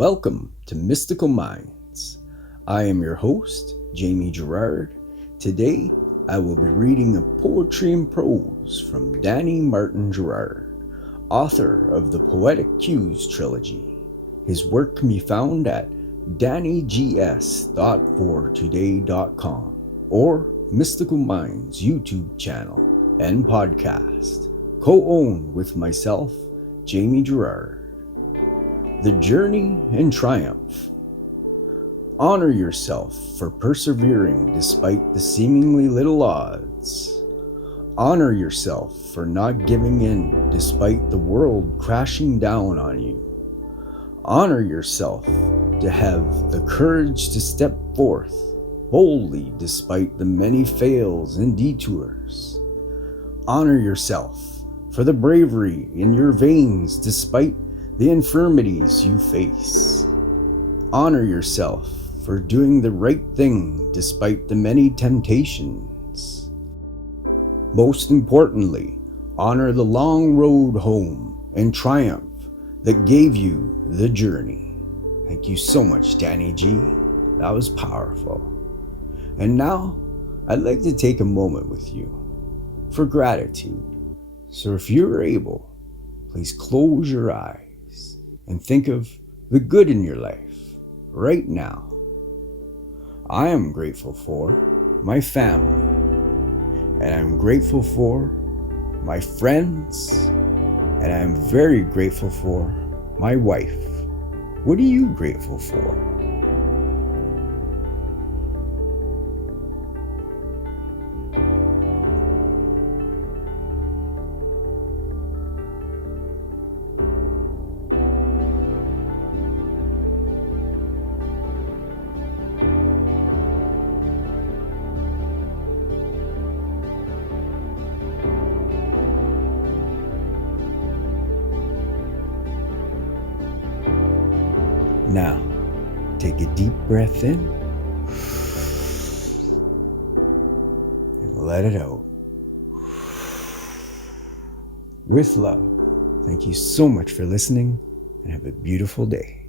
Welcome to Mystical Minds. I am your host, Jamie Gerard. Today, I will be reading a poetry and prose from Danny Martin Gerard, author of the Poetic Cues trilogy. His work can be found at dannygs.fortoday.com or Mystical Minds YouTube channel and podcast, co-owned with myself, Jamie Gerard. The Journey and Triumph. Honor yourself for persevering despite the seemingly little odds. Honor yourself for not giving in despite the world crashing down on you. Honor yourself to have the courage to step forth boldly despite the many fails and detours. Honor yourself for the bravery in your veins despite the infirmities you face. Honor yourself for doing the right thing despite the many temptations. Most importantly, honor the long road home and triumph that gave you the journey. Thank you so much, Danny G. That was powerful. And now, I'd like to take a moment with you for gratitude. So if you're able, please close your eyes and think of the good in your life right now. I am grateful for my family, and I'm grateful for my friends, and I'm very grateful for my wife. What are you grateful for? Now, take a deep breath in and let it out. With love. Thank you so much for listening and have a beautiful day.